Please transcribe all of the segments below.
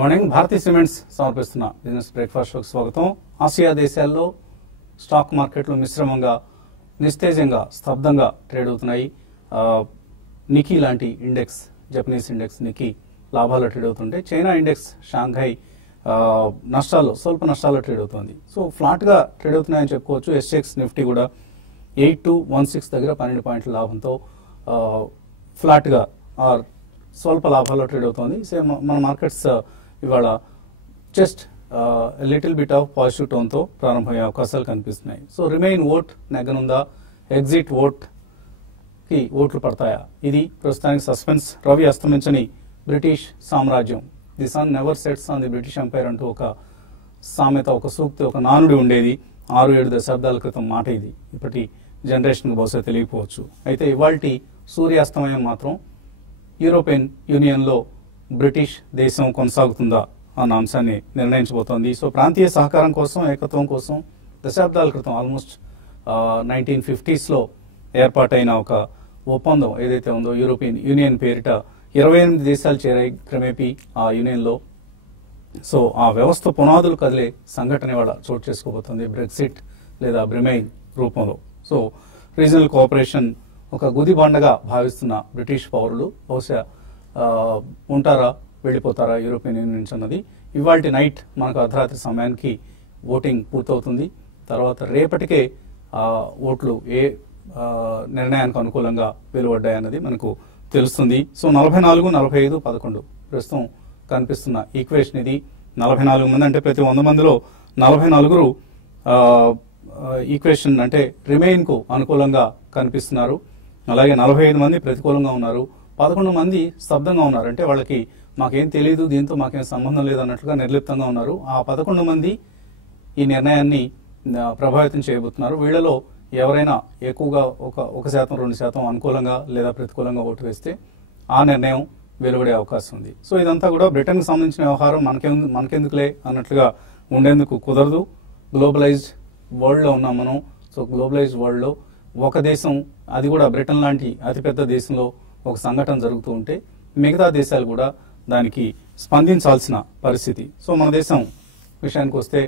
Morning Bharati cements సమర్పిస్తున్న business breakfast షోకి స్వాగతం. ఆసియా దేశాల్లో స్టాక్ మార్కెట్లు మిశ్రమంగా నిస్తేజంగా స్తబ్దంగా ట్రేడ్ అవుతున్నాయి. నికీ లాంటి ఇండెక్స్, జపనీస్ ఇండెక్స్ నికీ లాభాల్లో ట్రేడ్ అవుతుంటే చైనా ఇండెక్స్ షాంఘై నష్టాల్లో, స్వల్ప నష్టాల్లో ట్రేడ్ అవుతుంది. సో ఫ్లాట్ గా ట్రేడ్ అవుతున్నాయని చెప్పుకోవచ్చు. ఎస్ఎక్స్ నిఫ్టీ కూడా 8216 దగ్గర 12 పాయింట్ల లాభంతో ఫ్లాట్ గా స్వల్ప లాభాల్లో ట్రేడ్ అవుతుంది. మన మార్కెట్స్ ఇవాళ just little bit of positive tone తో ప్రారంభమయ్యే అవకాశాలు కనిపిస్తున్నాయి. సో రిమైన్ ఓట్ నెగ్గనుందా, ఎగ్జిట్ ఓట్ కి ఓట్లు పడతాయా, ఇది ప్రస్తుతానికి సస్పెన్స్. రవి అస్తమించని బ్రిటిష్ సామ్రాజ్యం, the sun never sets on the British empire అంటూ ఒక సామెత, ఒక సూక్తి, ఒక నానుడి ఉండేది 6-7 దశాబ్దాల క్రితం మాట. ఇది ఇప్పటి జనరేషన్ బహుశా తెలియకపోవచ్చు. అయితే ఇవాల్టి సూర్యాస్తమయం మాత్రం యూరోపియన్ యూనియన్ లో బ్రిటిష్ దేశం కొనసాగుతుందా అన్న అంశాన్ని నిర్ణయించబోతోంది. సో ప్రాంతీయ సహకారం కోసం, ఏకత్వం కోసం దశాబ్దాల క్రితం ఆల్మోస్ట్ 1950s లో ఏర్పాటైన ఒక ఒప్పందం ఏదైతే ఉందో యూరోపియన్ యూనియన్ పేరిట 28 దేశాలు చేరాయి క్రమేపీ ఆ యూనియన్ లో. సో ఆ వ్యవస్థ పునాదులు కదిలే సంఘటన ఇవాళ చోటు చేసుకోబోతుంది బ్రెక్సిట్ లేదా బ్రిమైన్ రూపంలో. సో రీజనల్ కోఆపరేషన్ ఒక గుదిబండగా భావిస్తున్న బ్రిటిష్ పౌరులు బహుశా ఉంటారా, వెళ్ళిపోతారా యూరోపియన్ యూనియన్ నుంచి అన్నది ఇవాల్టి నైట్ మనకు అర్ధరాత్రి సమయానికి ఓటింగ్ పూర్తవుతుంది. తర్వాత రేపటికే ఓట్లు ఏ నిర్ణయానికి అనుకూలంగా వెలువడ్డాయన్నది మనకు తెలుస్తుంది. సో 44, 45, 11 ప్రస్తుతం కనిపిస్తున్న ఈక్వేషన్ ఇది. 44 మంది అంటే ప్రతి 100 మందిలో 44 ఈక్వేషన్ అంటే రిమైన్ కు అనుకూలంగా కనిపిస్తున్నారు. అలాగే 45 మంది ప్రతికూలంగా ఉన్నారు. 11 మంది స్తబ్దంగా ఉన్నారు. అంటే వాళ్ళకి మాకేం తెలియదు, దీంతో మాకేం సంబంధం లేదు అన్నట్లుగా నిర్లిప్తంగా ఉన్నారు. ఆ 11 మంది ఈ నిర్ణయాన్ని ప్రభావితం చేయబోతున్నారు. వీళ్ళలో ఎవరైనా ఎక్కువగా 1%, 2% అనుకూలంగా లేదా ప్రతికూలంగా ఓటు వేస్తే ఆ నిర్ణయం వెలువడే అవకాశం ఉంది. సో ఇదంతా కూడా బ్రిటన్ కు సంబంధించిన వ్యవహారం, మనకెందుకులే అన్నట్లుగా ఉండేందుకు కుదరదు. గ్లోబలైజ్డ్ వరల్డ్ లో ఉన్నాం మనం. సో గ్లోబలైజ్డ్ వరల్డ్ లో ఒక దేశం, అది కూడా బ్రిటన్ లాంటి అతిపెద్ద దేశంలో ఒక సంఘటన జరుగుతూ ఉంటే మిగతా దేశాలు కూడా దానికి స్పందించాల్సిన పరిస్థితి. సో మన దేశం విషయానికి వస్తే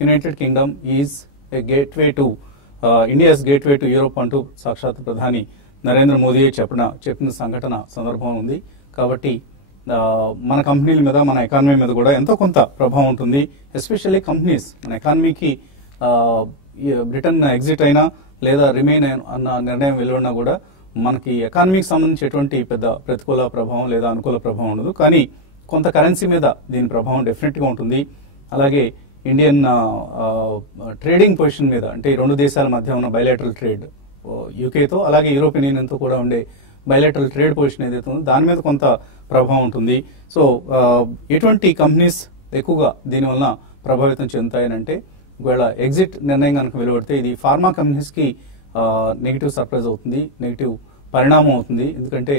United Kingdom is a gateway to India's gateway to Europe అంటూ సాక్షాత్ ప్రధాని నరేంద్ర మోదీ చెప్పిన సంఘటన సందర్భం ఉంది. కాబట్టి మన కంపెనీల మీద, మన ఎకానమీ మీద కూడా ఎంతో కొంత ప్రభావం ఉంటుంది. ఎస్పెషల్లీ కంపెనీస్, మన ఎకానమీకి బ్రిటన్ ఎగ్జిట్ అయినా లేదా రిమైన్ అన్న నిర్ణయం వెలువడినా కూడా మనకి ఎకానమీకి సంబంధించి ఎటువంటి పెద్ద ప్రతికూల ప్రభావం లేదా అనుకూల ప్రభావం ఉండదు. కానీ కొంత కరెన్సీ మీద దీని ప్రభావం డెఫినెట్ గా ఉంటుంది. అలాగే ఇండియన్ ట్రేడింగ్ పొజిషన్ మీద, అంటే ఈ రెండు దేశాల మధ్య ఉన్న బైలేటరల్ ట్రేడ్, యూకేతో అలాగే యూరోపియన్ యూనియన్ తో కూడా ఉండే బైలేటరల్ ట్రేడ్ పొజిషన్ ఏదైతే ఉందో దాని మీద కొంత ప్రభావం ఉంటుంది. సో ఎటువంటి కంపెనీస్ ఎక్కువగా దీనివల్ల ప్రభావితం చెందుతాయని అంటే, ఒకవేళ ఎగ్జిట్ నిర్ణయం కనుక వెలువడితే ఇది ఫార్మా కంపెనీస్ కి నెగిటివ్ సర్ప్రైజ్ అవుతుంది, నెగిటివ్ పరిణామం అవుతుంది. ఎందుకంటే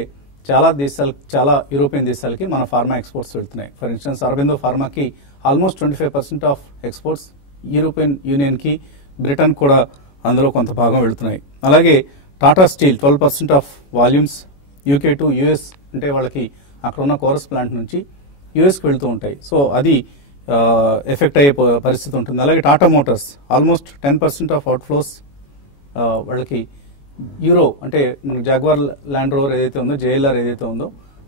చాలా యూరోపియన్ దేశాలకి మన ఫార్మా ఎక్స్పోర్ట్స్ వెళ్తున్నాయి. ఫర్ ఇన్స్టెన్స్ అరబిందో ఫార్మాకి almost 25% of exports European union కి, బ్రిటన్ కూడా అందులో కొంత భాగం వెళ్తున్నాయి. అలాగే Tata steel 12% of volumes UK to US, అంటే వాళ్ళకి అక్కడ ఉన్న కోరస్ ప్లాంట్ నుంచి యుఎస్ కి వెళ్తూ ఉంటాయి. సో అది ఎఫెక్ట్ అయ్యే పరిస్థితి ఉంటుంది. అలాగే Tata Motors almost 10% of out flows వాళ్ళకి యూరో, అంటే మనకి జాగ్వార్ ల్యాండ్ రోవర్ ఏదైతే ఉందో, జేఎల్ఆర్ ఏదైతే ఉందో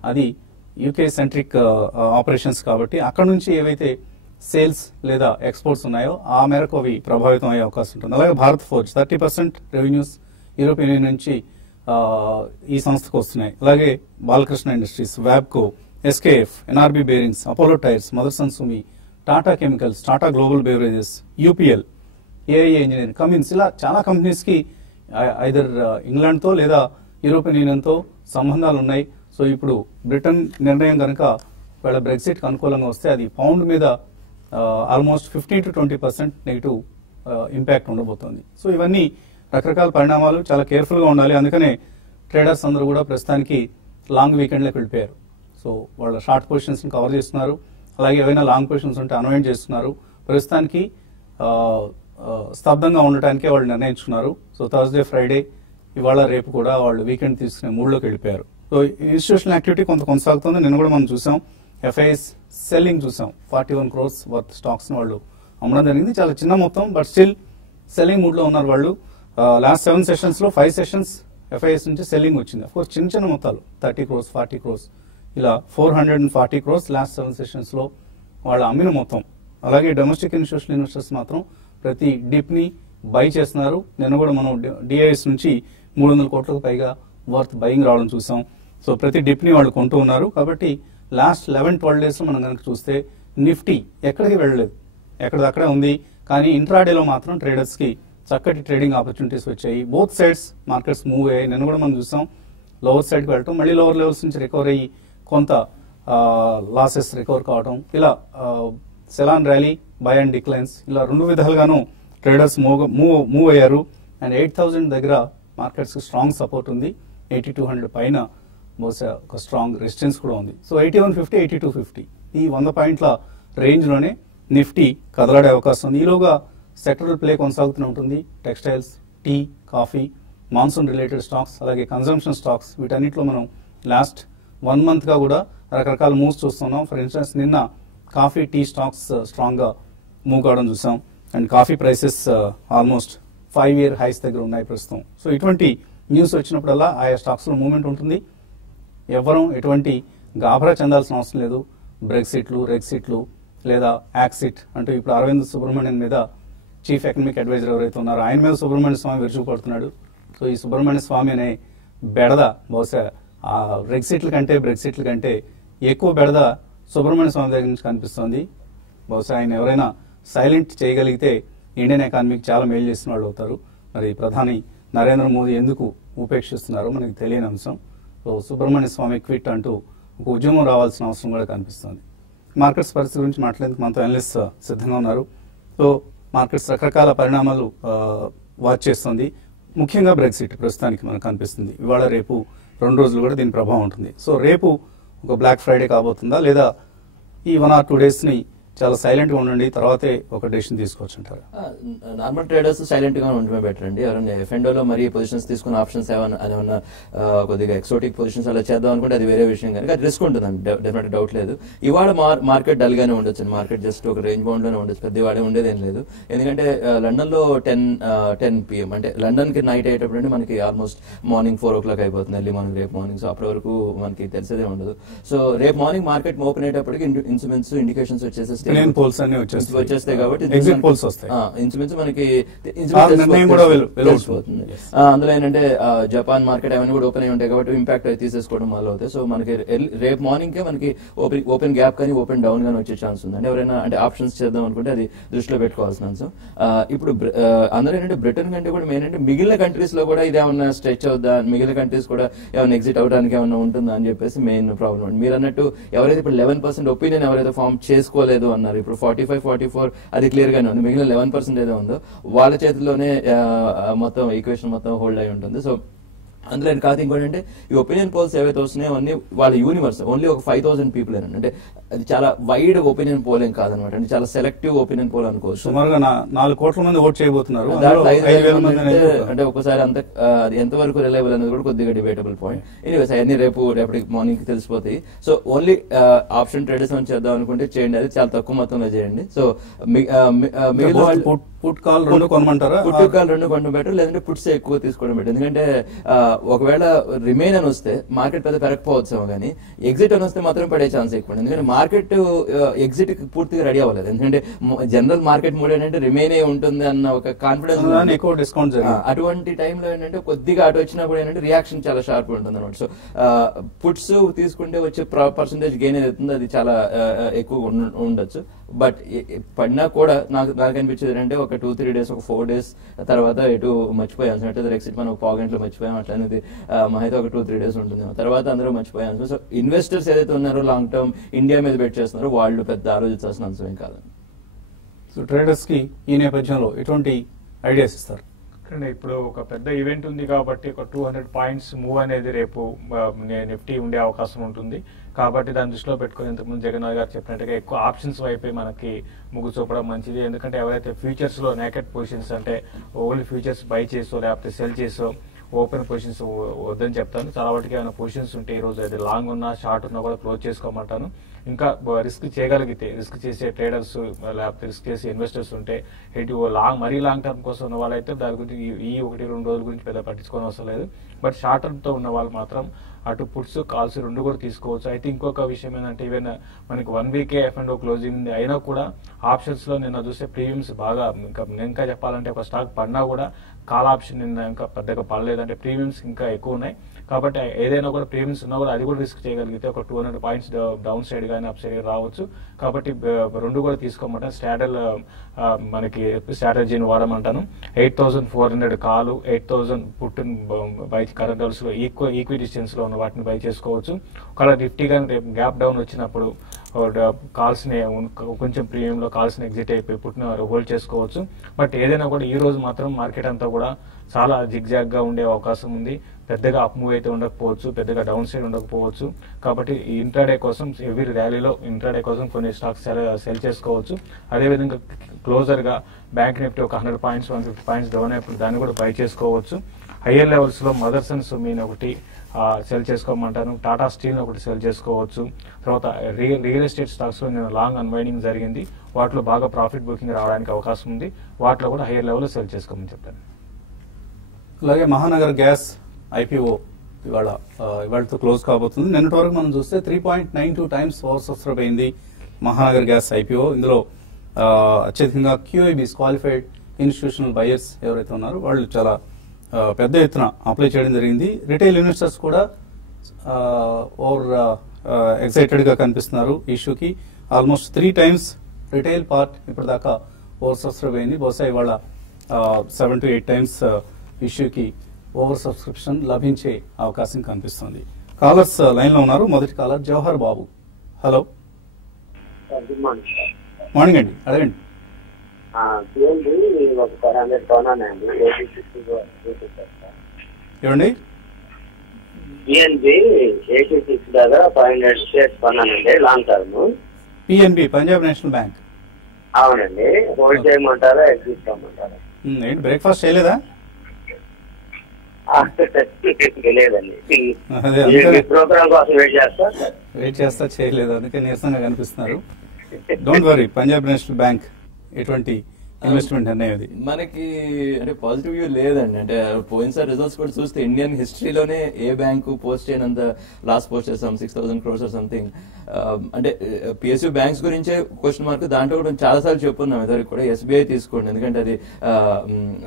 అది యూకే సెంట్రిక్ ఆపరేషన్స్ కాబట్టి అక్కడ నుంచి ఏవైతే సేల్స్ లేదా ఎక్స్పోర్ట్స్ ఉన్నాయో ఆ మేరకు అవి ప్రభావితం అయ్యే అవకాశం ఉంటుంది. అలాగే Bharat forge 30% revenues European union నుంచి ఈ సంస్థకు వస్తున్నాయి. అలాగే బాలకృష్ణ ఇండస్ట్రీస్, వ్యాబ్కో, SKF, NRB bearings, Apollo tyres, Motherson Sumi, Tata chemicals, Tata global beverages, UPL, AI engineering, Cummins, ఇలా చాలా కంపెనీస్ కి ఐదర్ ఇంగ్లాండ్ తో లేదా యూరోపియన్ యూనియన్ తో సంబంధాలు ఉన్నాయి. సో ఇప్పుడు బ్రిటన్ నిర్ణయం కనుక వాళ్ళ బ్రెక్సిట్ కి అనుకూలంగా వస్తే అది పౌండ్ మీద ఆల్మోస్ట్ 15 to 20% నెగిటివ్ ఇంపాక్ట్ ఉండబోతోంది. సో ఇవన్నీ రకరకాల పరిణామాలు, చాలా కేర్ఫుల్ గా ఉండాలి. అందుకనే ట్రేడర్స్ అందరూ కూడా ప్రస్తుతానికి లాంగ్ వీకెండ్ లోకి వెళ్ళిపోయారు. సో వాళ్ళ షార్ట్ పొజిషన్స్ కవర్ చేస్తున్నారు. అలాగే ఏవైనా లాంగ్ పొజిషన్స్ ఉంటే అన్వైండ్ చేస్తున్నారు. ప్రస్తుతానికి స్తబ్దంగా ఉండటానికే వాళ్ళు నిర్ణయించుకున్నారు. సో థర్స్డే, ఫ్రైడే, ఇవాళ రేపు కూడా వాళ్ళు వీకెండ్ తీసుకునే మూడ్లోకి వెళ్ళిపోయారు. సో ఇన్స్టిట్యూషనల్ యాక్టివిటీ కొంత కొనసాగుతుంది. నిన్న కూడా మనం చూసాం ఎఫ్ఐఎస్ సెల్లింగ్ చూసాం 41 crores వర్త్ స్టాక్స్ వాళ్ళు అమ్మడం జరిగింది. చాలా చిన్న మొత్తం, బట్ స్టిల్ సెల్లింగ్ మూడ్ లో ఉన్నారు వాళ్ళు. లాస్ట్ 7 sessions లో 5 sessions ఎఫ్ఐఎస్ నుంచి సెల్లింగ్ వచ్చింది. అఫ్కోర్స్ చిన్న చిన్న మొత్తాలు 30 crores 40 crores ఇలా 440 crores లాస్ట్ 7 sessions లో వాళ్ళు అమ్మిన మొత్తం. అలాగే డొమెస్టిక్ ఇన్స్టిట్యూషనల్ ఇన్వెస్టర్స్ మాత్రం ప్రతి డిప్ ని బై చేస్తున్నారు. నిన్న కూడా మనం డిఐఎస్ నుంచి 300 కోట్లకు పైగా వర్త్ బయింగ్ రావడం చూసాం. సో ప్రతి డిప్ ని వాళ్ళు కొంటూ ఉన్నారు. కాబట్టి లాస్ట్ 11-12 days లో మనం కనుక చూస్తే నిఫ్టీ ఎక్కడికి వెళ్ళలేదు, ఎక్కడిదక్కడే ఉంది. కానీ ఇంట్రాడేలో మాత్రం ట్రేడర్స్ కి చక్కటి ట్రేడింగ్ ఆపర్చునిటీస్ వచ్చాయి. బోత్ సైడ్స్ మార్కెట్స్ మూవ్ అయ్యాయి. నిన్న కూడా మనం చూసాం లోవర్ సైడ్ కి వెళ్ళటం, మళ్ళీ లోవర్ లెవెల్స్ నుంచి రికవర్ అయ్యి కొంత లాసెస్ రికవర్ కావడం, ఇలా salon rally, by and declines, ఇలా రెండు విధాలుగాను ట్రేడర్స్ మూవ్ అయ్యారు. అండ్ 8,000 దగ్గర మార్కెట్స్ కి స్ట్రాంగ్ సపోర్ట్ ఉంది. 8,200 పైన బహుశా ఒక స్ట్రాంగ్ రెసిస్టెన్స్ కూడా ఉంది. సో 8150, 8250 ఈ 100 పాయింట్ల రేంజ్ లోనే నిఫ్టీ కదలాడే అవకాశం ఉంది. ఈలోగా సెక్టరల్ ప్లే కొనసాగుతూనే ఉంటుంది. Textiles, tea, coffee, monsoon related stocks, అలాగే కన్జంప్షన్ స్టాక్స్, వీటన్నిటిలో మనం లాస్ట్ 1 month గా కూడా రకరకాల మూవ్స్ చూస్తున్నాం. ఫర్ ఇన్స్టెన్స్ నిన్న కాఫీ, టీ స్టాక్స్ స్ట్రాంగ్ గా మూవ్ కావడం చూసాం. And coffee prices almost 5-year highs దగ్గర ఉన్నాయి ప్రస్తుతం. సో ఇటువంటి న్యూస్ వచ్చినప్పుడల్లా ఆయా స్టాక్స్ లో మూవ్మెంట్ ఉంటుంది. ఎవరూ ఎటువంటి గాభరా చెందాల్సిన అవసరం లేదు. బ్రెక్సిట్లు, రెక్సిట్లు లేదా యాక్సిట్ అంటూ ఇప్పుడు అరవింద్ సుబ్రహ్మణ్యన్ మీద చీఫ్ ఎకనామిక్ అడ్వైజర్ ఎవరైతే ఉన్నారో ఆయన మీద సుబ్రహ్మణ్య స్వామి విరుచుకుపడుతున్నాడు. సో ఈ సుబ్రహ్మణ్య స్వామి అనే బెడద బహుశా ఆ రెక్సిట్ల కంటే బ్రెక్సిట్ల కంటే ఎక్కువ బెడద సుబ్రహ్మణ్య స్వామి దగ్గర నుంచి కనిపిస్తోంది. బహుశా ఆయన ఎవరైనా సైలెంట్ చేయగలిగితే ఇండియన్ ఎకానమీకి చాలా మేలు చేసిన వాళ్ళు అవుతారు. మరి ప్రధాని నరేంద్ర మోదీ ఎందుకు ఉపేక్షిస్తున్నారో మనకి తెలియని అంశం. సో సుబ్రహ్మణ్య స్వామి క్విట్ అంటూ ఒక ఉద్యమం రావాల్సిన అవసరం కూడా కనిపిస్తుంది. మార్కెట్స్ పరిస్థితి గురించి మాట్లాడేందుకు మనతో అనలిస్ట్ సిద్ధంగా ఉన్నారు. సో మార్కెట్స్ రకరకాల పరిణామాలు వాచ్ చేస్తుంది. ముఖ్యంగా బ్రెక్సిట్ ప్రస్తుతానికి మనకు కనిపిస్తుంది. ఇవాళ రేపు 2 రోజులు కూడా దీని ప్రభావం ఉంటుంది. సో రేపు ఒక బ్లాక్ ఫ్రైడే కాబోతుందా, లేదా ఈ 1 or 2 days ని చాలా సైలెంట్ గా ఉండండి తర్వాతే ఒక డెసిషన్ తీసుకోవచ్చు అంటారు? నార్మల్ ట్రేడర్స్ సైలెంట్ గా ఉండటమే బెటర్ అండి. ఎవరైనా ఎఫ్ఎండోలో మరి పొజిషన్స్ తీసుకున్న ఆప్షన్స్ ఏమన్నా కొద్దిగా ఎక్సోటిక్ పొజిషన్స్ అలా చేద్దాం అనుకుంటే అది వేరే విషయం, కనుక అది రిస్క్ ఉంటుందండి, డెఫినెట్ డౌట్ లేదు. ఇవాళ మార్కెట్ డల్ గానే ఉండొచ్చు, మార్కెట్ జస్ట్ ఒక రేంజ్ బౌండ్ లోనే ఉండొచ్చు, పెద్ద వాడే ఉండేది ఏం లేదు. ఎందుకంటే లండన్ లో 10 PM అంటే లండన్ కి నైట్ అయ్యేటప్పుడు మనకి ఆల్మోస్ట్ మార్నింగ్ 4 o'clock అయిపోతుంది, ఎర్లీ మార్నింగ్ రేపు మార్నింగ్. సో అప్పటి వరకు మనకి తెలిసేదే ఉండదు. సో రేపు మార్నింగ్ మార్కెట్ ఓపెన్ అయ్యేటప్పటికి ఇన్స్ట్రుమెంట్స్ ఇండికేషన్స్ వచ్చేసి పోల్స్ అన్ని వచ్చేస్తాయి కాబట్టి ఇన్స్ట్రుమెంట్స్ మనకి తెలిసిపోతుంది. అందులో ఏంటంటే జపాన్ మార్కెట్ అవన్నీ కూడా ఓపెన్ అయి ఉంటాయి కాబట్టి ఇంపాక్ట్ అయి తీసేసుకోవడం వల్ల అవుతాయి. సో మనకి రేపు మార్నింగ్ కే మనకి ఓపెన్ గ్యాప్ కానీ ఓపెన్ డౌన్ గానీ వచ్చే ఛాన్స్ ఉంది. అంటే ఎవరైనా అంటే ఆప్షన్స్ చేద్దాం అనుకుంటే అది దృష్టిలో పెట్టుకోవాల్సిన అంశం. ఇప్పుడు అందరూ ఏంటంటే బ్రిటన్ కంటే కూడా మెయిన్ అంటే మిగిలిన కంట్రీస్ లో కూడా ఇది ఏమన్నా స్ట్రెచ్ అవుద్దా, మిగిలిన కంట్రీస్ కూడా ఏమైనా ఎగ్జిట్ అవడానికి ఏమన్నా ఉంటుందా అని చెప్పేసి మెయిన్ ప్రాబ్లం. మీరు అన్నట్టు ఎవరైతే ఇప్పుడు 11% ఒపీనియన్ ఎవరైతే ఫామ్ చేసుకోలేదు అన్నారు, ఇప్పుడు 45-44 అది క్లియర్ గానే ఉంది. మిగిలిన 11% ఏదో ఉందో వాళ్ళ చేతిలోనే మొత్తం ఈక్వేషన్ మొత్తం హోల్డ్ అయి ఉంటుంది. సో అందులో కాదు ఇంకోటి అంటే ఈ ఒపీనియన్ పోల్స్ ఏవైతే వస్తున్నాయో అన్ని వాళ్ళ యూనివర్స్ ఓన్లీ ఒక 5,000 people అంటే అది చాలా వైడ్ ఒపీనియన్ పోల్ ఏం కాదనమాట, అంటే చాలా సెలెక్టివ్ ఒపీనియన్ పోల్ అనుకోవచ్చు. సుమారుగా 4 కోట్ల మంది ఓట్ చేయబోతున్నారు. అంటే ఒకసారి అంత అది ఎంతవరకు రిలయబుల్ అనేది కూడా కొద్దిగా డిబేటబుల్ పాయింట్. ఎనీవేస్ అవన్నీ రేపటి మార్నింగ్ తెలిసిపోతాయి. సో ఓన్లీ ఆప్షన్ ట్రేడర్స్ అని చేద్దాం అనుకుంటే చేయండి, అది చాలా తక్కువ మొత్తంలో చేయండి. సో పుట్ కాల్ 2 కొనమంటారా? పుట్ కాల్ 2 కొనడం బెటర్, లేదంటే పుట్స్ ఎక్కువ తీసుకోవడం బెటర్. ఎందుకంటే ఒకవేళ రిమైన్ అని వస్తే మార్కెట్ పెద్ద పెరగకపోవచ్చేమో కానీ ఎగ్జిట్ అని వస్తే మాత్రం పడే ఛాన్స్ ఎక్కువ. ఎందుకంటే మార్కెట్ ఎగ్జిట్ పూర్తిగా రెడీ అవ్వలేదు. ఎందుకంటే జనరల్ మార్కెట్ మూడ్ ఏంటంటే రిమైన్ అయి ఉంటుంది అన్న ఒక కాన్ఫిడెన్స్ ఎక్కువ డిస్కౌంట్. అటువంటి టైంలో ఏంటంటే కొద్దిగా అటు వచ్చినప్పుడు ఏంటంటే రియాక్షన్ చాలా షార్ప్ ఉంటుంది అనమాట. సో పుట్స్ తీసుకుంటే వచ్చే పర్సెంటేజ్ గెయిన్ ఏదైతుందో అది చాలా ఎక్కువ ఉండొచ్చు. బట్ పడినా కూడా నాకు అనిపించేది ఏంటంటే ఒక 2-3 days, ఒక 4 days తర్వాత ఎటు మర్చిపోయాను. అంటే ఎగ్జిట్ మనం పావు గంటలో మర్చిపోయాం అట్లా అనేది మహైతే ఒక 2-3 days ఉంటుంది, తర్వాత అందరూ మర్చిపోయాను. సో ఇన్వెస్టర్స్ ఏదైతే ఉన్నారో లాంగ్ టర్మ్ ఇండియా మీద బెట్ చేస్తున్నారో వాళ్ళు పెద్ద ఆలోచించాల్సిన అంశం ఏం కాదు. సో ట్రేడర్స్ కి ఈ నేపథ్యంలో ఎటువంటి ఐడియాస్ ఇస్తారు? ఇప్పుడు ఒక పెద్ద ఈవెంట్ ఉంది కాబట్టి ఒక 200 points మూవ్ అనేది రేపు నిఫ్టీ ఉండే అవకాశం ఉంటుంది. కాబట్టి దాన్ని దృష్టిలో పెట్టుకుని ఇంతకుముందు జగన్నాథ్ గారు చెప్పినట్టుగా ఎక్కువ ఆప్షన్స్ వైపే మనకి మొగ్గు చూపడం మంచిది. ఎందుకంటే ఎవరైతే ఫ్యూచర్స్ లో నేకెడ్ పొజిషన్స్ అంటే ఓన్లీ ఫ్యూచర్స్ బై చేసో లేకపోతే సెల్ చేసో ఓపెన్ పొజిషన్స్ వద్దని చెప్తాను. చాలా వాటికి ఏమైనా పొజిషన్స్ ఉంటే ఈ రోజు అది లాంగ్ ఉన్నా షార్ట్ ఉన్నా కూడా క్లోజ్ చేసుకోమంటాను. ఇంకా రిస్క్ చేయగలిగితే, రిస్క్ చేసే ట్రేడర్స్ లేకపోతే రిస్క్ చేసే ఇన్వెస్టర్స్ ఉంటే మరీ లాంగ్ టర్మ్ కోసం ఉన్న వాళ్ళైతే దాని గురించి ఈ 1-2 రోజుల గురించి పెద్ద పట్టించుకోని అవసరం లేదు. బట్ షార్ట్ టర్మ్ తో ఉన్న వాళ్ళు మాత్రం అటు పుట్స్ కాల్స్ రెండు కూడా తీసుకోవచ్చు. అయితే ఇంకొక విషయం ఏంటంటే ఈవెన్ మనకి 1 వీకే F&O క్లోజింగ్ ఉంది అయినా కూడా ఆప్షన్స్ లో నిన్న చూస్తే ప్రీమియమ్స్ బాగా ఇంకా చెప్పాలంటే ఒక స్టాక్ పడినా కూడా కాల్ ఆప్షన్ నిన్న ఇంకా పెద్దగా పడలేదు, అంటే ప్రీమియమ్స్ ఇంకా ఎక్కువ ఉన్నాయి. కాబట్టి ఏదైనా కూడా ప్రీమియమ్స్ ఉన్నా కూడా అది కూడా రిస్క్ చేయగలిగితే ఒక 200 పాయింట్స్ డౌన్ సైడ్ కానీ అప్ సైడ్ రావచ్చు. కాబట్టి రెండు కూడా తీసుకోమంటాను. మనకి స్ట్రాటజీని వాడమంటాను. 8,400 కాలు, 8,000 పుట్టిన బై కరెంట్ లెవెల్స్ లో ఈక్వి డిస్టెన్స్ లో ఉన్న వాటిని బై చేసుకోవచ్చు. ఒకవేళ నిఫ్టీ కానీ రేపు గ్యాప్ డౌన్ వచ్చినప్పుడు కాల్స్ ని కొంచెం ప్రీమియం లో కాల్స్ ని ఎగ్జిట్ అయిపోయి పుట్టిన హోల్డ్ చేసుకోవచ్చు. బట్ ఏదైనా కూడా ఈ రోజు మాత్రం మార్కెట్ అంతా కూడా చాలా జిగ్జాగ్ గా ఉండే అవకాశం ఉంది. పెద్దగా అప్ మూవ్ అయితే ఉండకపోవచ్చు, పెద్దగా డౌన్ సైడ్ ఉండకపోవచ్చు. కాబట్టి ఇంట్రాడే కోసం ఎవ్రీ ర్యాలీలో ఇంట్రాడే కోసం కొన్ని స్టాక్స్ సెల్ చేసుకోవచ్చు. అదేవిధంగా క్లోజర్ గా బ్యాంక్ నిఫ్టీ ఒక 100 పాయింట్స్ 150 పాయింట్స్ డౌన్ అయినప్పుడు దాన్ని కూడా బై చేసుకోవచ్చు. హయ్యర్ లెవెల్స్ లో మదర్సన్స్ మీన్ ఒకటి సెల్ చేసుకోమంటాను. టాటా స్టీల్ ఒకటి సెల్ చేసుకోవచ్చు. తర్వాత రియల్ ఎస్టేట్ స్టాక్స్ లో నేను లాంగ్ అన్వైండింగ్ జరిగింది, వాటిలో బాగా ప్రాఫిట్ బుకింగ్ రావడానికి అవకాశం ఉంది. వాటిలో కూడా హయ్యర్ లెవెల్ లో సెల్ చేసుకోమని చెప్తాను. అలాగే మహానగర్ గ్యాస్ IPO ఇవాళతో క్లోజ్ కాబోతుంది. నిన్నటి వరకు మనం చూస్తే 3.92 టైమ్స్ ఓవర్ సబ్స్క్రైబ్ అయింది మహానగర్ గ్యాస్ IPO. ఇందులో అత్యధికంగా QIBs క్వాలిఫైడ్ ఇన్స్టిట్యూషనల్ బయర్స్ ఎవరైతే ఉన్నారో వాళ్ళు చాలా పెద్ద ఎత్తున అప్లై చేయడం జరిగింది. రిటైల్ ఇన్వెస్టర్స్ కూడా ఓవర్ ఎక్సైటెడ్ గా కనిపిస్తున్నారు ఇష్యూకి. ఆల్మోస్ట్ 3 టైమ్స్ రిటైల్ పార్ట్ ఇప్పటిదాకా ఓవర్ సబ్స్క్రైబ్ అయింది. బహుశా ఇవాళ 7 to 8 టైమ్స్ ఇష్యూకి ఓవర్ సబ్స్క్రిప్షన్ లభించే అవకాశం కనిపిస్తుంది. కాలర్స్ లైన్ లో ఉన్నారు. మొదటి caller Jawahar Babu. Hello, good morning. Morning అండి, అడగండి. ఏమండి? పిఎన్బి 86 దాకా 500 షేర్స్ కొన్నానండి long term. PNB Punjab national bank. అవునండి. హోల్డ్ చేయమంటారా ఎగ్జిట్ చేయమంటారా? ఏంటి బ్రేక్ఫాస్ట్ చేయలేదా? లేదండి, ప్రోగ్రామ్ కోసం వెయిట్ చేస్తా చేయలేదు, అందుకే నీరసంగా కనిపిస్తున్నారు. Don't worry, Punjab national bank ఎటువంటి ఇన్వెస్ట్మెంట్ అనేది మనకి అంటే పాజిటివ్ వ్యూ లేదండి. అంటే పోయినసారి రిజల్ట్స్ కూడా చూస్తే ఇండియన్ హిస్టరీలోనే ఏ బ్యాంకు పోస్ట్ అయినంత లాస్ట్ పోస్ట్ చేస్తాం 6,000 crores ఆర్ సంథింగ్. అంటే PSU బ్యాంక్స్ గురించే క్వశ్చన్ మార్క్. దాంట్లో కూడా చాలా సార్లు చెప్పున్నాం ఇద్దరికి కూడా SBI తీసుకోండి, ఎందుకంటే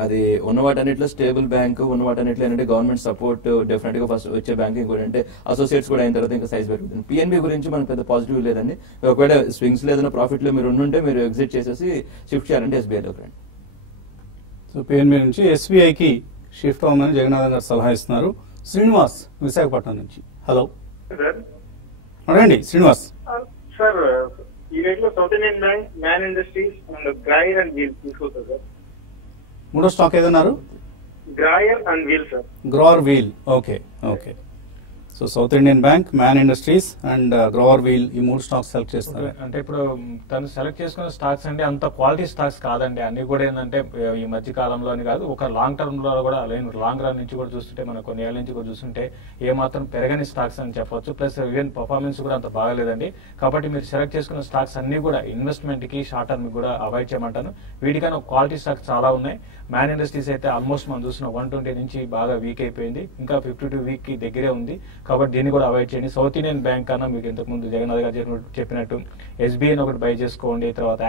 అది ఉన్నవాటన్నిటిలో స్టేబుల్ బ్యాంక్, ఉన్నవాటన్నిటిలో ఏంటంటే గవర్నమెంట్ సపోర్ట్ డెఫినెట్ గా ఫస్ట్ వచ్చే బ్యాంకింగ్ కూడా అంటే అసోసియేట్స్ కూడా అయిన తర్వాత ఇంకా సైజ్ పెరుగుతుంది. PNB గురించి మనకు పెద్ద పాజిటివ్ లేదండి. ఒకవేళ స్వింగ్స్ లేదన్నా ప్రాఫిట్ లో మీరు ఉంటే మీరు ఎగ్జిట్ చేసేసి షిఫ్ట్ చేయాలంటే SBI. సో PNB నుంచి SBIకి షిఫ్ట్ అవ్వమని జగన్నాథన్ గారు సలహా ఇస్తున్నారు. శ్రీనివాస్ విశాఖపట్నం నుంచి. హలో, అడగండి శ్రీనివాస్. సార్, ఈ రేట్ లో south Indian bank, Man industries and Grauer and Weil తీసుకోవచ్చు సార్. మూడో స్టాక్ ఏదన్నారు? Grauer and Weil sir. Grover Weil. Okay okay. So south Indian bank, Man industries and Grover Weil, ఈ 3 stocks select చేస్తారు. అంటే ఇప్పుడు తను select చేసుకున్న stocks అంటే అంత క్వాలిటీ స్టాక్స్ కాదండి. అన్ని కూడా ఏంటంటే ఈ మధ్య కాలంలోని కాదు, ఒక లాంగ్ టర్మ్ లో కూడా లాంగ్ రన్ నుంచి కూడా చూస్తుంటే మనం కొన్ని ఏళ్ళ నుంచి కూడా చూస్తుంటే ఏ మాత్రం పెరగని స్టాక్స్ అని చెప్పొచ్చు. ప్లస్ ఈవెన్ పర్ఫార్మెన్స్ కూడా అంత బాగాలేదండి. కాబట్టి మీరు సెలెక్ట్ చేసుకున్న స్టాక్స్ అన్ని కూడా ఇన్వెస్ట్మెంట్ కి షార్ట్ టర్మ్ కూడా అవాయిడ్ చేయమంటాను. వీటికన్నా క్వాలిటీ స్టాక్స్ చాలా ఉన్నాయి. మ్యాన్ ఇండస్ట్రీస్ అయితే ఆల్మోస్ట్ మనం చూసిన 120 నుంచి బాగా వీక్ అయిపోయింది, ఇంకా 52 వీక్ కి దగ్గరే ఉంది. కాబట్టి దీన్ని కూడా అవాయిడ్ చేయండి. సౌత్ ఇండియన్ బ్యాంక్ కన్నా మీకు ఇంతకుముందు జగన్నాథ్ గారు చెప్పినట్టు SBI ఒకటి బై చేసుకోండి, తర్వాత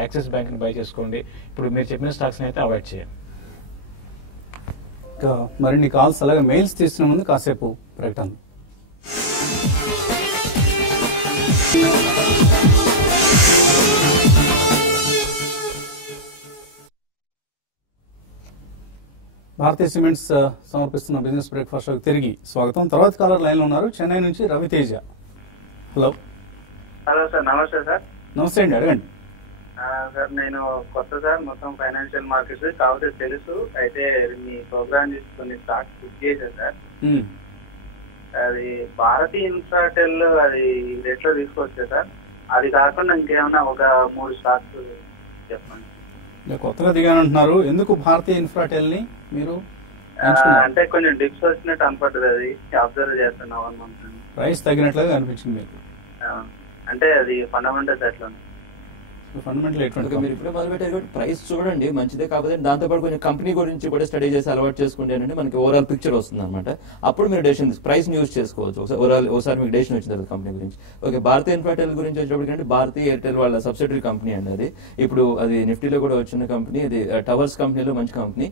యాక్సిస్ బ్యాంక్ ని బై చేసుకోండి. ఇప్పుడు మీరు చెప్పిన స్టాక్స్ అయితే అవాయిడ్ చేయండి. మరిన్ని కాల్స్ అలాగే మెయిల్స్ తీసుకునే ముందు కాసేపు ప్రకటన. భారతీయ సిమెంట్స్ సమర్పిస్తున్న బిజినెస్ బ్రేక్ఫాస్ట్ షోకి తిరిగి స్వాగతం. తర్వాత కాలర్ లైన్ లో ఉన్నారు, చెన్నై నుంచి రవితేజ. హలో. హలో సార్, నమస్తే సార్. నమస్తే అండి, అడగండి. సార్, నేను కొత్త సార్, మొత్తం ఫైనాన్షియల్ మార్కెట్స్ కాకపోతే తెలుసు. అయితే మీ ప్రోగ్రామ్ చేసి కొన్ని స్టాక్స్ బుక్ చేశాను సార్. అది భారతీయ ఇన్ఫ్రాటెల్, అది రేట్లో తీసుకొచ్చా సార్. అది కాకుండా ఇంకేమన్నా ఒక 3 స్టాక్స్ చెప్పండి. కొత్తగా దిగానంటున్నారు, ఎందుకు భారతీయ ఇన్ఫ్రాటెల్ ని మీరు? అంటే కొంచెం డిప్స్ వచ్చినట్టు అనపడ్డది, అది అబ్జర్వ్ చేస్తున్నాం 1 month. ప్రైస్ తగ్గినట్లుగా అనిపించింది మీకు? అంటే అది ఫండమెంటల్స్ ఎట్లా ఉంది? ఫండమెంటల్ ఎటువంటి మీరు ఇప్పుడే మొదలు పెట్టారు కాబట్టి ప్రైస్ చూడండి మంచిదే, కాకపోతే దాంతోపాటు కొంచెం కంపెనీ గురించి కూడా స్టడీ చేసి అలవాటు చేసుకుంటే ఏంటంటే మనకి ఓవరాల్ పిక్చర్ వస్తుంది అనమాట. అప్పుడు మీరు డెసిషన్ ప్రైస్ యూజ్ చేసుకోవచ్చు. ఒకసారి మీకు డెసిషన్ వచ్చిన తర్వాత కంపెనీ గురించి. ఓకే, భారతీయ ఇన్ఫ్రాటెల్ గురించి వచ్చేటప్పటికంటే భారతీయ ఎయిర్టెల్ వాళ్ళ సబ్సిడరీ కంపెనీ అండి అది. ఇప్పుడు అది నిఫ్టీలో కూడా వచ్చిన కంపెనీ, అది టవర్స్ కంపెనీలో మంచి కంపెనీ.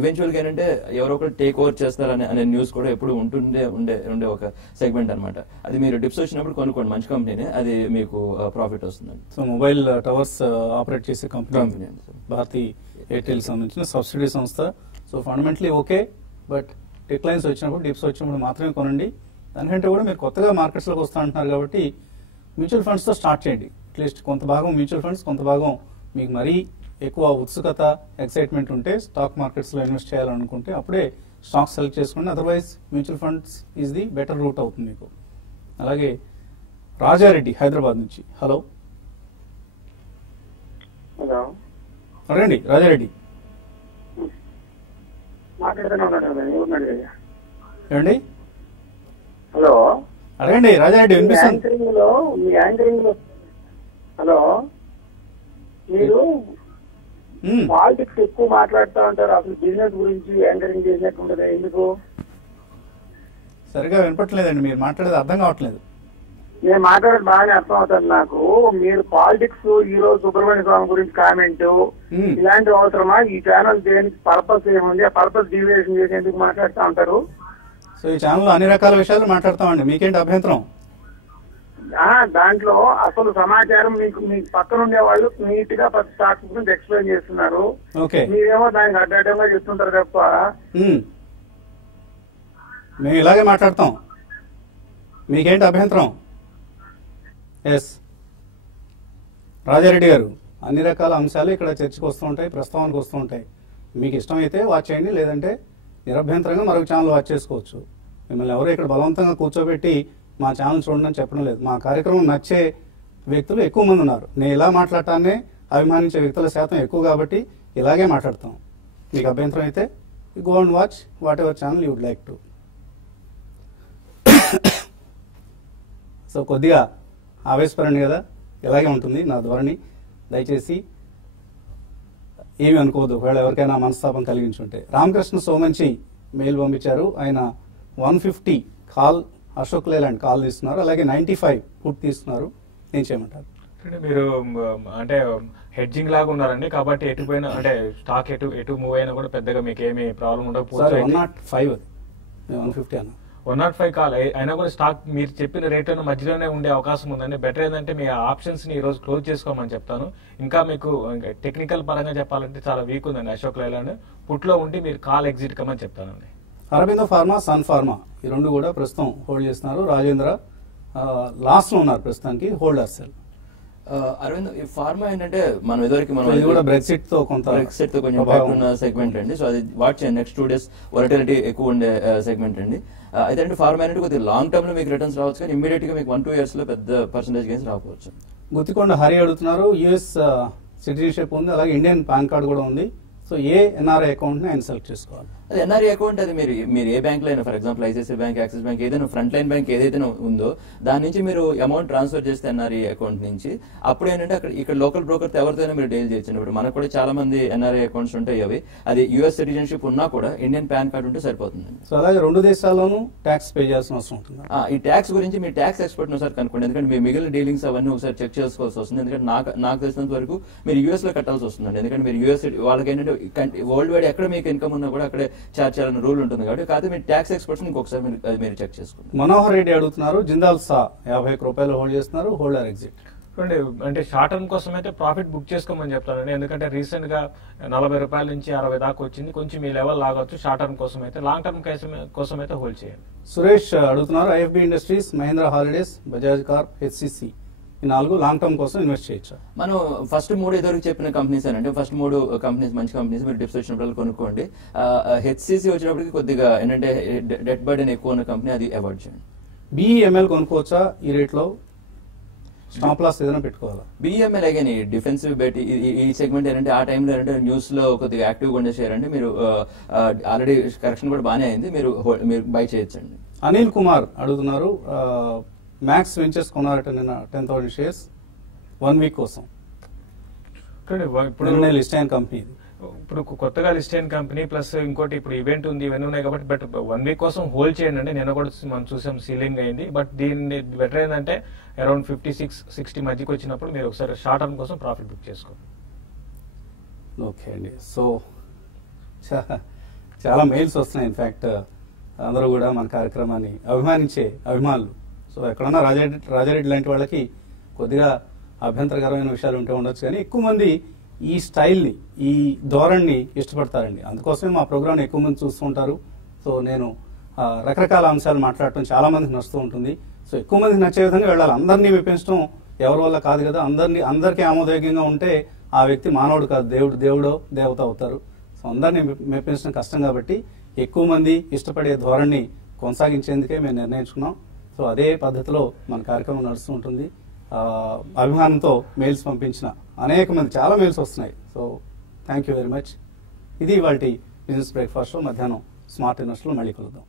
ఈవెన్చువల్ గా ఏంటంటే ఎవరో ఒకరు టేక్ ఓవర్ చేస్తారనే న్యూస్ కూడా ఎప్పుడు ఉండే ఒక సెగ్మెంట్ అనమాట. అది మీరు డిప్స్ వచ్చినప్పుడు కొనుక్కోండి, మంచి కంపెనీనే, అది మీకు ప్రాఫిట్ వస్తుందండి. సో మొబైల్ టవర్స్ ఆపరేట్ చేసే కంపెనీ భారతీ ఎయిర్టెల్ సంబంధించిన సబ్సిడీ సంస్థ. So fundamentally okay, but declines వచ్చినప్పుడు డిప్స్ వచ్చినప్పుడు మాత్రమే కొనండి. దానికంటే కూడా మీరు కొత్తగా మార్కెట్స్లోకి వస్తూ అంటున్నారు కాబట్టి మ్యూచువల్ ఫండ్స్తో స్టార్ట్ చేయండి. అట్లీస్ట్ కొంత భాగం మ్యూచువల్ ఫండ్స్, కొంత భాగం మీకు మరీ ఎక్కువ ఉత్సుకత ఎక్సైట్మెంట్ ఉంటే స్టాక్ మార్కెట్స్లో ఇన్వెస్ట్ చేయాలనుకుంటే అప్పుడే స్టాక్స్ సెలెక్ట్ చేసుకోండి. Otherwise mutual funds is the better route అవుతుంది మీకు. అలాగే రాజారెడ్డి హైదరాబాద్ నుంచి. హలో హలో, అడగండి రాజారెడ్డి. ఏమండి? హలో, అడగండి రాజారెడ్డి, వినిపిస్తుంది. మీ యాంకరింగ్ లో హలో, మీరు పాలిటిక్స్ ఎక్కువ మాట్లాడుతూ ఉంటారు, అసలు బిజినెస్ గురించి యాంకరింగ్ చేసినట్టు ఎందుకు? సరిగా వినపట్లేదండి, మీరు మాట్లాడేది అర్థం కావట్లేదు. నేను మాట్లాడేది బాగానే అర్థం అవుతుంది నాకు. మీరు పాలిటిక్స్, ఈ రోజు సుబ్రహ్మణ్య స్వామి గురించి కామెంట్, ఇలాంటి అవసరమా? ఈ ఛానల్ దేనికి పర్పస్ ఏముంది? ఆ పర్పస్ డీవియేషన్ చేసి ఎందుకు మాట్లాడుతూ ఉంటారు? సో ఈ ఛానల్ అన్ని రకాల విషయాలు మాట్లాడతామండి, మీకేంటి అభ్యంతరం? దాంట్లో అసలు సమాచారం మీకు పక్కన ఉండే వాళ్ళు నీట్ గా ప్రతి స్టాక్స్ గురించి ఎక్స్ప్లెయిన్ చేస్తున్నారు. మీరేమో దానికి అడ్డంగా చెప్తుంటారు తప్ప. మేము ఇలాగే మాట్లాడతాం, మీకేంటి అభ్యంతరం? ఎస్ రాజారెడ్డి గారు, అన్ని రకాల అంశాలు ఇక్కడ చర్చకు వస్తూ ఉంటాయి, ప్రస్తావనకు వస్తూ ఉంటాయి. మీకు ఇష్టమైతే వాచ్ చేయండి, లేదంటే నిరభ్యంతరంగా మరొక ఛానల్ వాచ్ చేసుకోవచ్చు. మిమ్మల్ని ఎవరో ఇక్కడ బలవంతంగా కూర్చోబెట్టి మా ఛానల్ చూడండి అని చెప్పడం లేదు. మా కార్యక్రమం నచ్చే వ్యక్తులు ఎక్కువ మంది ఉన్నారు. నేను ఇలా మాట్లాడటాన్నే అభిమానించే వ్యక్తుల శాతం ఎక్కువ కాబట్టి ఇలాగే మాట్లాడతాం. మీకు అభ్యంతరం అయితే go and watch what channel you would like to. So కొద్దిగా ఆవేశపరండి కదా, ఇలాగే ఉంటుంది నా ధోరణి. దయచేసి ఏమి అనుకోవద్దు ఒకవేళ ఎవరికైనా మనస్తాపం కలిగించుంటే. రామకృష్ణ సోమంచి మెయిల్ పంపించారు. ఆయన 150 కాల్ అశోక్ లేలాండ్ కాల్ తీస్తున్నారు, అలాగే 95 పుట్ తీస్తున్నారు. ఏం చేయమంటారు? మీరు అంటే హెడ్జింగ్ లాగా ఉన్నారండి, కాబట్టి ఎటు పోయినా అంటే స్టాక్ ఎటు మూవ్ అయినా కూడా పెద్దగా మీకు ఏమి ప్రాబ్లం ఉండకపోవచ్చు. 105 అది 150 అన్న 105 కాల్ అయినా కూడా స్టాక్ మీరు చెప్పిన రేట్ మధ్యలోనే ఉండే అవకాశం ఉందండి. బెటర్ ఏంటంటే మీ ఆప్షన్స్ ని ఈ రోజు క్లోజ్ చేసుకోమని చెప్తాను. ఇంకా మీకు టెక్నికల్ పరంగా చెప్పాలంటే చాలా వీక్ ఉందండి అశోక్ లేలాండ్. పుట్లో ఉండి మీరు కాల్ ఎగ్జిట్ కమని చెప్తానండి. అరబిందో ఫార్మా, సన్ ఫార్మా ఈ రెండు కూడా ప్రస్తుతం హోల్డ్ చేస్తున్నారు. రాజేంద్ర లాస్ట్ లో ఉన్నారు ప్రస్తుతానికి, హోల్డర్ సెల్. అరవింద్, ఈ ఫార్మా ఏంటంటే మనం ఇదివరకు బ్రెక్సిట్ తో కొంచెం సెగ్మెంట్ అండి. సో అది వాచ్ చేయండి. నెక్స్ట్ 2 days వాలటిలిటీ ఎక్కువ ఉండే సెగ్మెంట్ అండి. అయితే అంటే ఫార్మా అనేది కొద్దిగా లాంగ్ టర్మ్ లో మీకు రిటర్న్స్ రావచ్చు, కానీ ఇమీడియట్ గా మీకు 1-2 years లో పెద్ద పర్సెంటేజ్ గెయిన్స్ రావచ్చు. గుత్తికొండ హరి అడుగుతున్నారు. యుఎస్ సిటిజన్షిప్ ఉంది, అలాగే ఇండియన్ పాన్ కార్డు కూడా ఉంది. సో ఏ ఎన్ఆర్ఐ అకౌంట్ ని ఆయన సెలెక్ట్ చేసుకోవాలి? అది ఎన్ఆర్ఐ అకౌంట్, అది మీరు ఏ బ్యాంక్ లో అయినా, for example ICICI bank, axis bank, ఏదైనా ఫ్రంట్ లైన్ బ్యాంక్ ఏదైతే ఉందో దాని నుంచి మీరు అమౌంట్ ట్రాన్స్ఫర్ చేస్తే ఎన్ఆర్ఐ అకౌంట్ నుంచి, అప్పుడు ఏంటంటే ఇక్కడ లోకల్ బ్రోకర్ ఎవరితోనే మీరు డీల్ చేయొచ్చు. ఇప్పుడు మనకు కూడా చాలా మంది ఎన్ఆర్ఐ అకౌంట్స్ ఉంటాయి. అవి అది యుఎస్ సిటిజన్షిప్ ఉన్నా కూడా ఇండియన్ పాన్ కార్డు ఉంటే సరిపోతుంది. సో అలాగే 2 దేశాల్లోనూ ట్యాక్స్ పే చేయాల్సిన అవసరం ఉంటుంది. ఈ ట్యాక్స్ గురించి మీ ట్యాక్స్ ఎక్స్పర్ట్ ఒకసారి కనుక్కోండి, ఎందుకంటే మీ మిగిలిన డీలింగ్స్ అవన్నీ ఒకసారి చెక్ చేసుకోవాల్సి వస్తుంది. ఎందుకంటే నాకు తెలిసినంత వరకు మీరు యూఎస్ లో కట్టాల్సి వస్తుందండి. ఎందుకంటే మీరు యూఎస్ వాళ్ళకి ఏంటంటే వరల్డ్ వైడ్ ఎక్కడ మీకు ఇన్కమ్ ఉన్నా కూడా అక్కడే చార్జ్ చేయాలని రూల్ ఉంటుంది. కాబట్టి కాదు మీరు ట్యాక్స్ ఎక్స్పర్ట్స్ ఇంకొకసారి మీరు చెక్ చేసుకోండి. మనోహర్ రెడ్డి అడుగుతున్నారు. జిందాల్ సా 51 రూపాయలు హోల్డ్ చేస్తున్నారు, హోల్డర్ ఎగ్జిట్. అంటే షార్ట్ టర్మ్ కోసం అయితే ప్రాఫిట్ బుక్ చేసుకోమని చెప్తానండి. ఎందుకంటే రీసెంట్ గా 40 రూపాయల నుంచి 60 దాకా వచ్చింది. కొంచెం ఈ లెవెల్ లాగొచ్చు షార్ట్ టర్మ్ కోసం అయితే. లాంగ్ టర్మ్ కోసం అయితే హోల్డ్ చేయండి. సురేష్ అడుగుతున్నారు. IFB industries, Mahindra holidays, Bajaj Corp, HCC ఈ 4 లాంగ్ టర్మ్ కోసం ఇన్వెస్ట్ చేయొచ్చు. మనం ఫస్ట్ 3 ఎదురు చెప్పిన కంపెనీస్ అంటే ఫస్ట్ 3 కంపెనీస్ మంచి కంపెనీస్, మీరు డిప్స్ వచ్చినప్పుడు కొనుక్కోండి. హెచ్సిసి వచ్చినప్పటికి కొద్దిగా ఏంటంటే డెట్ బర్డెన్ ఎక్కువ ఉన్న కంపెనీ, అది అవాయిడ్ చేయండి. బిఈఎంఎల్ కొనుక్కోవచ్చా ఈ రేట్ లో? స్టాప్ లాస్ ఏదైనా పెట్టుకోవాలా? బిఈఎంఎల్ అగైన్ డిఫెన్సివ్ బెట్ ఈ సెగ్మెంట్ ఏంటంటే ఆ టైంలో ఏంటంటే న్యూస్ లో కొద్దిగా యాక్టివ్గా ఉండే షేర్ అండి. మీరు ఆల్రెడీ కరెక్షన్ కూడా బాగానే అయింది, మీరు బై చేయొచ్చండి. అనిల్ కుమార్ అడుగుతున్నారు. మ్యాక్స్ వెంచర్స్ కొన్నారట నిన్న 10,000 షేర్స్ 1 వీక్ కోసం. ఇప్పుడు లిస్ట్ అయిన కంపెనీ ఇది. ఇప్పుడు కొత్తగా లిస్ట్ అయిన కంపెనీ ప్లస్ ఇంకోటి ఇప్పుడు ఈవెంట్ ఉంది, ఇవన్నీ ఉన్నాయి కాబట్టి బట్ 1 వీక్ కోసం హోల్డ్ చేయండి అండి. నేను కూడా మనం చూసాం సీలింగ్ అయింది. బట్ దీన్ని బెటర్ ఏంటంటే అరౌండ్ 56-60 మధ్యకి వచ్చినప్పుడు మీరు ఒకసారి షార్ట్ టర్మ్ కోసం ప్రాఫిట్ బుక్ చేసుకోండి. ఓకే అండి. సో చాలా మెయిల్స్ వస్తున్నాయి. ఇన్ఫ్యాక్ట్ అందరూ కూడా మన కార్యక్రమాన్ని అభిమానించే అభిమానులు. సో ఎక్కడన్నా రాజారెడ్డి లాంటి వాళ్ళకి కొద్దిగా అభ్యంతరకరమైన విషయాలు ఉంటే ఉండొచ్చు, కానీ ఎక్కువ మంది ఈ స్టైల్ని, ఈ ధోరణిని ఇష్టపడతారండి. అందుకోసమే మా ప్రోగ్రామ్ ఎక్కువ మంది చూస్తూ ఉంటారు. సో నేను రకరకాల అంశాలు మాట్లాడటం చాలా మందికి నచ్చుతూ ఉంటుంది. సో ఎక్కువ మందికి నచ్చే విధంగా వెళ్ళాలి. అందరినీ మెప్పించడం ఎవరి వల్ల కాదు కదా. అందరికీ ఆమోదయోగ్యంగా ఉంటే ఆ వ్యక్తి మానవుడు కాదు, దేవుడో దేవత అవుతారు. సో అందరినీ మెప్పించడం కష్టం కాబట్టి ఎక్కువ మంది ఇష్టపడే ధోరణిని కొనసాగించేందుకే మేము నిర్ణయించుకున్నాం. సో అదే పద్ధతిలో మన కార్యక్రమం నడుస్తూ ఉంటుంది. అభిమానంతో మెయిల్స్ పంపించిన అనేక మంది చాలా మెయిల్స్ వస్తున్నాయి. So thank you very much. ఇది ఇవాల్టి బిజినెస్ బ్రేక్ఫాస్ట్. మధ్యాహ్నం స్మార్ట్ ఇన్వెస్ట్లో మళ్ళీ కలుద్దాం.